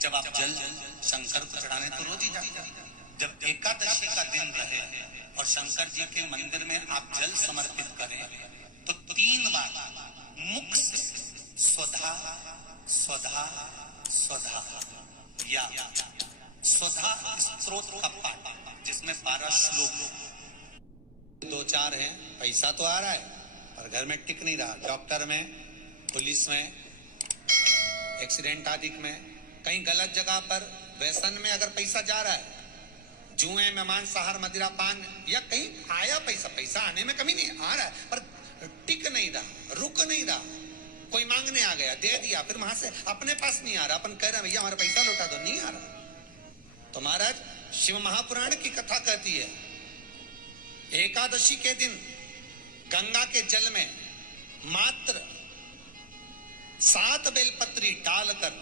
जब आप जल शंकर को चढ़ाने तो रोज ही जाते हैं। जब एकादशी का दिन रहे और शंकर जी के मंदिर में आप जल समर्पित करें तो 3 बार मुख से स्वधा स्वधा स्वधा या स्वधा स्तोत्र का पाठ, जिसमें 12 श्लोक 2-4 हैं। पैसा तो आ रहा है पर घर में टिक नहीं रहा। डॉक्टर में, पुलिस में, एक्सीडेंट आदि में, कहीं गलत जगह पर व्यसन में अगर पैसा जा रहा है, जुए में, मांसाहार, मदिरा पान, या कहीं आया पैसा आने में कमी नहीं, आ रहा है पर टिक नहीं रहा, रुक नहीं रहा। कोई मांगने आ गया, दे दिया, फिर वहां से अपने पास नहीं आ रहा, अपन कह रहे हैं भैया हमारा पैसा लौटा दो, नहीं आ रहा। तो महाराज शिव महापुराण की कथा कहती है एकादशी के दिन गंगा के जल में मात्र 7 बेलपत्री डालकर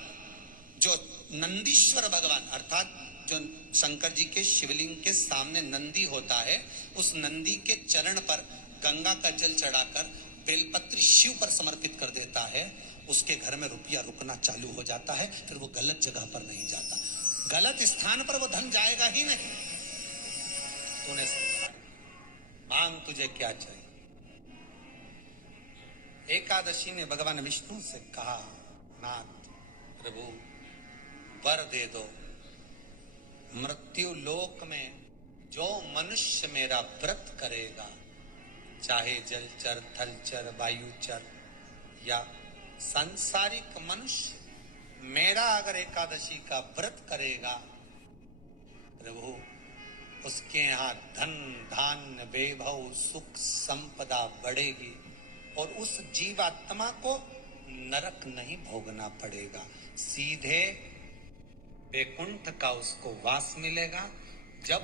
जो नंदीश्वर भगवान अर्थात जो शंकर जी के शिवलिंग के सामने नंदी होता है, उस नंदी के चरण पर गंगा का जल चढ़ाकर बेलपत्री शिव पर समर्पित कर देता है, उसके घर में रुपया रुकना चालू हो जाता है। फिर वो गलत जगह पर नहीं जाता, गलत स्थान पर वो धन जाएगा ही नहीं। तूने समझा, मांग तुझे क्या चाहिए। एकादशी ने भगवान विष्णु से कहा, नाथ प्रभु वर दे दो, मृत्यु लोक में जो मनुष्य मेरा व्रत करेगा, चाहे जलचर, थलचर, वायुचर या सांसारिक मनुष्य, मेरा अगर एकादशी का व्रत करेगा प्रभु, उसके यहाँ धन धान्य वैभव सुख संपदा बढ़ेगी और उस जीवात्मा को नरक नहीं भोगना पड़ेगा, सीधे वैकुंठ का उसको वास मिलेगा। जब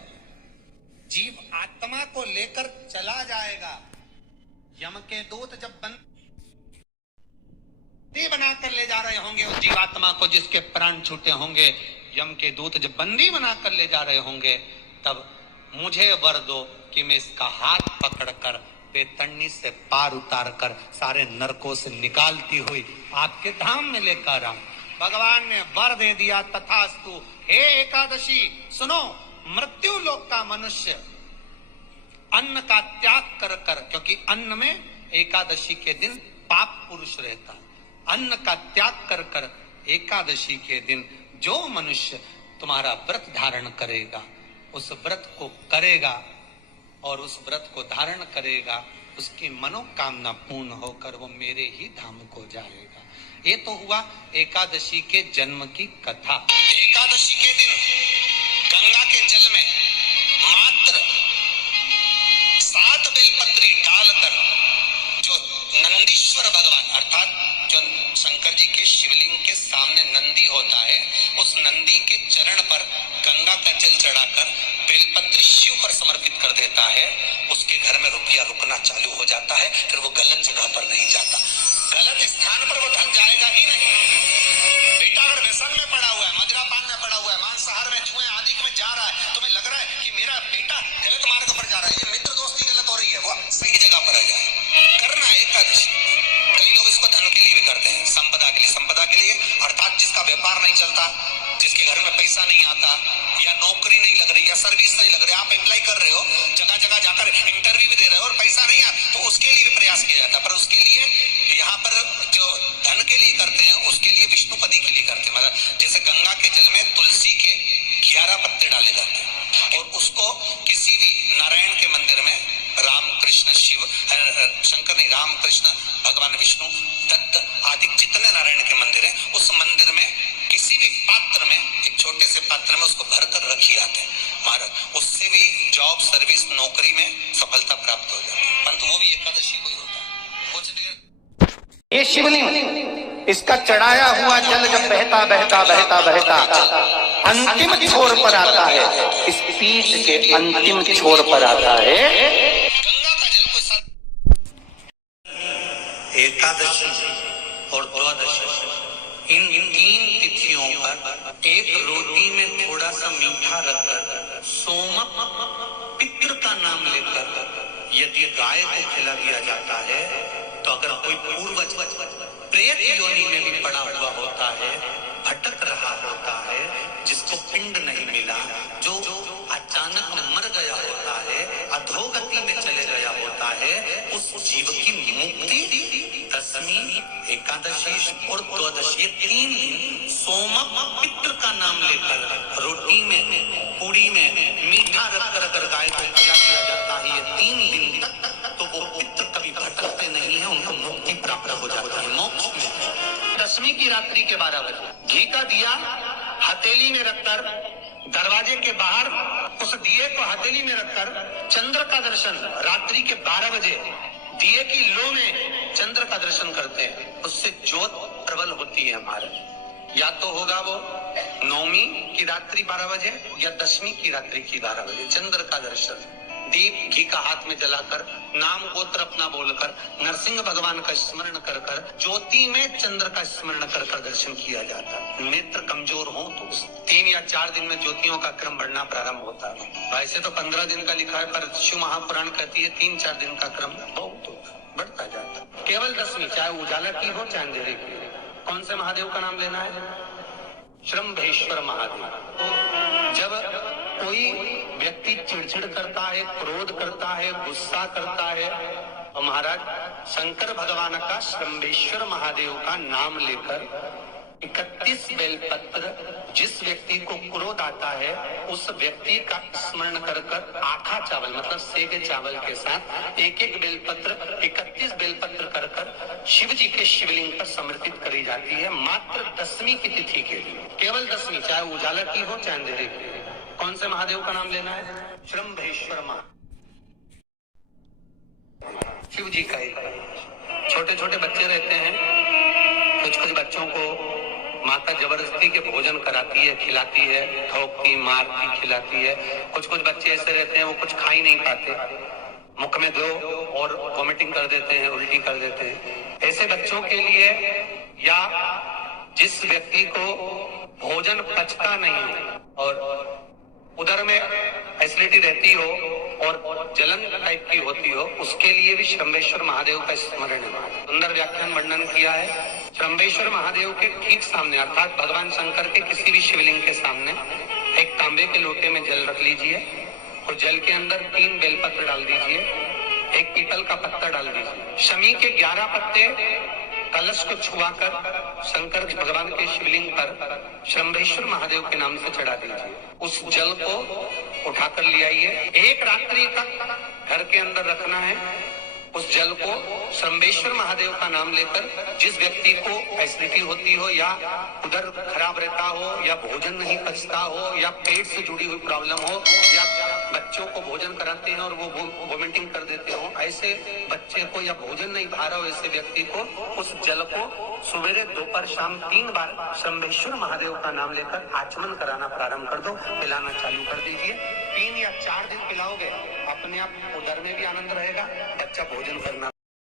जीव आत्मा को लेकर चला जाएगा, यम के दूत जब बंदी बनाकर ले जा रहे होंगे उस जीवात्मा को, जिसके प्राण छूटे होंगे, यम के दूत जब बंदी बनाकर ले जा रहे होंगे, तब मुझे वर दो कि मैं इसका हाथ पकड़कर बेतन्नी से पार उतार कर सारे नरकों से निकालती हुई आपके धाम में लेकर आऊं। भगवान ने वर दे दिया, तथास्तु। हे एकादशी सुनो, मृत्यु लोक का मनुष्य अन्न का त्याग कर कर, क्योंकि अन्न में एकादशी के दिन पाप पुरुष रहता, अन्न का त्याग कर कर एकादशी के दिन जो मनुष्य तुम्हारा व्रत धारण करेगा, उस व्रत को करेगा और उस व्रत को धारण करेगा, उसकी मनोकामना पूर्ण होकर वो मेरे ही धाम को जाएगा। ये तो हुआ एकादशी के जन्म की कथा। एकादशी के दिन गंगा के जल में मात्र 7 बेलपत्री डालकर जो नंदीश्वर भगवान अर्थात जो शंकर जी के शिवलिंग के सामने नंदी होता है, उस नंदी के चरण पर गंगा का जल चढ़ाकर बेलपत्री शिव पर समर्पित कर देता है, उसके घर में रुपया रुकना चालू हो जाता है। फिर वो गलत जगह पर नहीं जाता, गलत स्थान पर वो धन जाएगा ही नहीं। बेटा अगर व्यसन में पड़ा हुआ है, मदिरा पान में पड़ा हुआ है, मांसाहार में, जुए आदि में जा रहा है, तुम्हें लग रहा है कि मेरा बेटा गलत मार्ग पर जा रहा है, ये मित्र दोस्ती गलत हो रही है, वो सही जगह पर आ जाए। करना एकादशी। कई लोग इसको धन के लिए भी करते हैं, संपदा के लिए। संपदा के लिए अर्थात जिसका व्यापार नहीं चलता, जिसके घर में पैसा नहीं आता, या नौकरी नहीं लग रही, या सर्विस नहीं लग रही, आप अप्लाई कर रहे हो, जगह जगह जाकर इंटरव्यू भी दे रहे हो और पैसा नहीं आता, तो उसके लिए भी प्रयास किया जाता है। पर उसके लिए यहाँ पर जो धन के लिए करते हैं, उसके लिए विष्णुपदी के लिए करते हैं। मतलब जैसे गंगा के जल में तुलसी के 11 पत्ते डाले जाते हैं और उसको किसी भी नारायण के मंदिर में राम कृष्ण शिव शंकर नहीं, राम कृष्ण भगवान विष्णु दत्त आदि जितने नारायण के मंदिर हैं, उस मंदिर में किसी भी पात्र में, एक छोटे से पात्र में उसको भरकर रखी आते हैं महाराज, उससे भी जॉब सर्विस नौकरी में सफलता प्राप्त हो जाती है। परंतु वो भी एकादशी को ही होता है। कुछ देर ये शिवलिंग, इसका चढ़ाया हुआ जल जब बहता बहता बहता बहता अंतिम छोर पर आता है, इस पीठ के अंतिम छोर पर आता है, गंगा का जल को एकादशी और द्वादशी इन 3 तिथियों पर एक रोटी में थोड़ा सा मीठा रखकर सोमक पितृ का नाम लेकर यदि गाय को खिला दिया जाता है, तो अगर कोई पूर्वज प्रेत योनि में भी पड़ा हुआ होता है, भटक रहा होता है, एकादशी और द्वादशी, ये 3 दिन सोमक पितृ का नाम लेकर रोटी में, पूड़ी में मीठा रखकर अगर गाय को खिला दिया जाता है ये 3 दिन तक, तो वो पितृ कभी भटकते नहीं है, उनको मुक्ति प्राप्त हो जाती है, मोक्ष में। दसवीं की रात्रि के 12 बजे घी का दिया हथेली में रखकर दरवाजे के बाहर, उस दिए को हथेली में रखकर चंद्र का दर्शन रात्रि के 12 बजे दिए की लो में चंद्र का दर्शन करते हैं, उससे ज्योत प्रबल होती है हमारे। या तो होगा वो नौमी की रात्रि 12 बजे या दसवीं की रात्रि की 12 बजे चंद्र का दर्शन, दीप घी का हाथ में जलाकर नाम गोत्र अपना बोलकर नरसिंह भगवान का स्मरण कर कर ज्योति में चंद्र का स्मरण कर कर दर्शन किया जाता है। नेत्र कमजोर हो तो 3 या 4 दिन में ज्योतियों का क्रम बढ़ना प्रारंभ होता है। वैसे तो 15 दिन का लिखा है, पर शिव महापुराण कहती है 3-4 दिन का क्रम बहुत बढ़ता जाता है। केवल दसवीं, चाहे उजाला की हो चाहे अंधेरे की हो, कौन से महादेव का नाम लेना है? श्रम्भेश्वर महादेव। जब कोई व्यक्ति चिड़चिड़ करता है, क्रोध करता है, गुस्सा करता है, और महाराज शंकर भगवान का श्रम्भेश्वर महादेव का नाम लेकर 31 बेलपत्र, जिस व्यक्ति को क्रोध आता है उस व्यक्ति का स्मरण कर कर आखा चावल मतलब सेगे चावल के साथ एक बेलपत्र 31 बेलपत्र कर कर शिव जी के शिवलिंग पर समर्पित करी जाती है, मात्र दसवीं की तिथि के लिए। केवल दसवीं, चाहे उजाला की हो चाहे अंधेरे की। कौन से महादेव का नाम लेना है? श्रम्भेश्वर महादेव, शिव जी का एक। छोटे छोटे बच्चे रहते हैं, कुछ बच्चों को माता जबरदस्ती के भोजन कराती है, खिलाती है, ठोकती, मारती, खिलाती है। कुछ बच्चे ऐसे रहते हैं वो कुछ खा ही नहीं पाते, मुख में दो और वॉमिटिंग कर देते हैं, उल्टी कर देते हैं। ऐसे बच्चों के लिए या जिस व्यक्ति को भोजन पचता नहीं हो और उधर में एसिडिटी रहती हो और जलन टाइप की होती हो, उसके लिए भी श्रम्भेश्वर महादेव का स्मरण है। सुंदर व्याख्यान वर्णन किया है। श्रम्भेश्वर महादेव के ठीक सामने अर्थात भगवान शंकर के किसी भी शिवलिंग के सामने एक तांबे के लोटे में जल रख लीजिए और जल के अंदर 3 बेलपत्र डाल दीजिए, एक पीपल का पत्ता डाल दीजिए, शमी के 11 पत्ते कलश को छुआकर शंकर भगवान के शिवलिंग पर श्रम्भेश्वर महादेव के नाम से चढ़ा दीजिए। उस जल को उठाकर ले आइए, एक रात्रि तक घर के अंदर रखना है। उस जल को श्रम्भेश्वर महादेव का नाम लेकर जिस व्यक्ति को एसिडिटी होती हो या उधर खराब रहता हो या भोजन नहीं पचता हो या पेट से जुड़ी हुई प्रॉब्लम हो या बच्चों को भोजन कराते हैं और वो वोमिटिंग कर देते हो, ऐसे बच्चे को या भोजन नहीं खा रहा हो ऐसे व्यक्ति को उस जल को सवेरे दोपहर शाम 3 बार श्रम्भेश्वर महादेव का नाम लेकर आचमन कराना प्रारंभ कर दो, पिलाना चालू कर दीजिए। 3 या 4 दिन पिलाओगे, अपने आप उधर में भी आनंद रहेगा, बच्चा भोजन करना